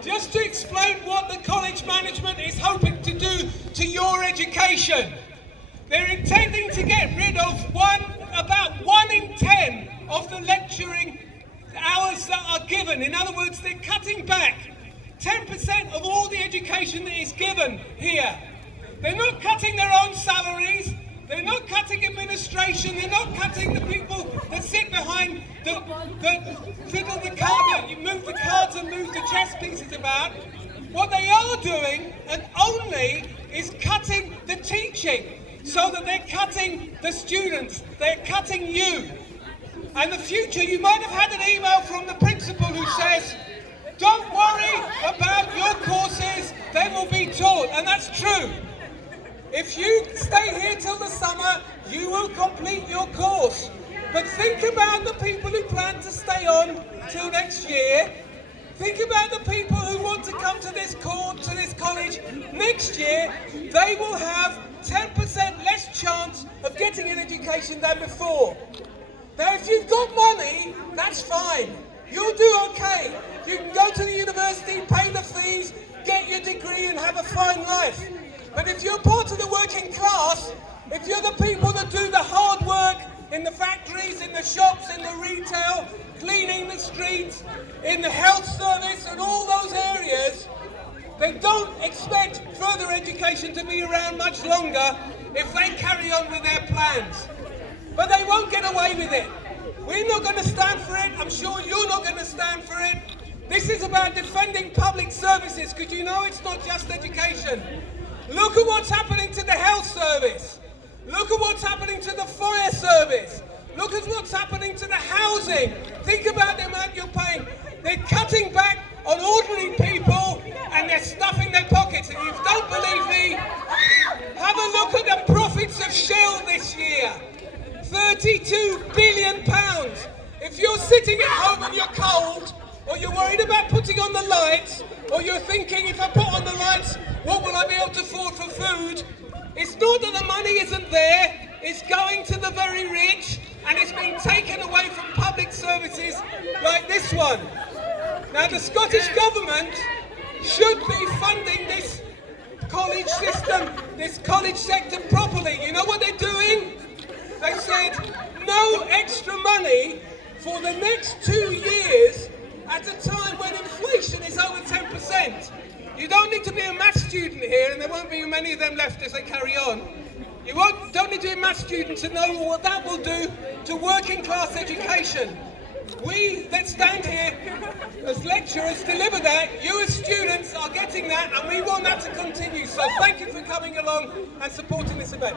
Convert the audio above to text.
Just to explain what the college management is hoping to do to your education. They're intending to get rid of about 1 in 10 of the lecturing hours that are given. In other words, they're cutting back 10% of all the education that is given here. They're not cutting their own salaries, they're not cutting administration, they're not cutting the people that sit behind the fiddle the card, that you move the cards and move the chess pieces about. What they are doing, and only, is cutting the teaching, so that they're cutting the students, they're cutting you. And the future, you might have had an email from the principal who says, don't worry about your courses, they will be taught, and that's true. If you stay here till the summer, you will complete your course. But think about the people who plan to stay on till next year. Think about the people who want to come to this college next year. They will have 10% less chance of getting an education than before. Now, if you've got money, that's fine. You'll do okay. You can go to the university, pay the fees, get your degree and have a fine life. But if you're part of the working class, if you're the people that do the hard work in the factories, in the shops, in the retail, cleaning the streets, in the health service and all those areas, they don't expect further education to be around much longer if they carry on with their plans. But they won't get away with it. We're not going to stand for it. I'm sure you're not going to stand for it. This is about defending public services, because you know it's not just education. Look at what's happening to the health service. Look at what's happening to the fire service. Look at what's happening to the housing. Think about the amount you're paying. They're cutting back on ordinary people and they're stuffing their pockets. And if you don't believe me, have a look at the profits of Shell this year. £32 billion. If you're sitting at home and you're cold, or you're worried about putting on the lights, or you're thinking, if I put on the lights, what will I be able to afford for food? It's not that the money isn't there, it's going to the very rich, and it's being taken away from public services like this one. Now, the Scottish Government should be funding this college system, this college sector properly. You know what they're doing? They said no extra money for the next 2 years at a time when inflation is over 10%. You don't need to be a maths student here, and there won't be many of them left as they carry on. You don't need to be a maths student to know what that will do to working class education. We that stand here as lecturers deliver that. You as students are getting that, and we want that to continue. So thank you for coming along and supporting this event.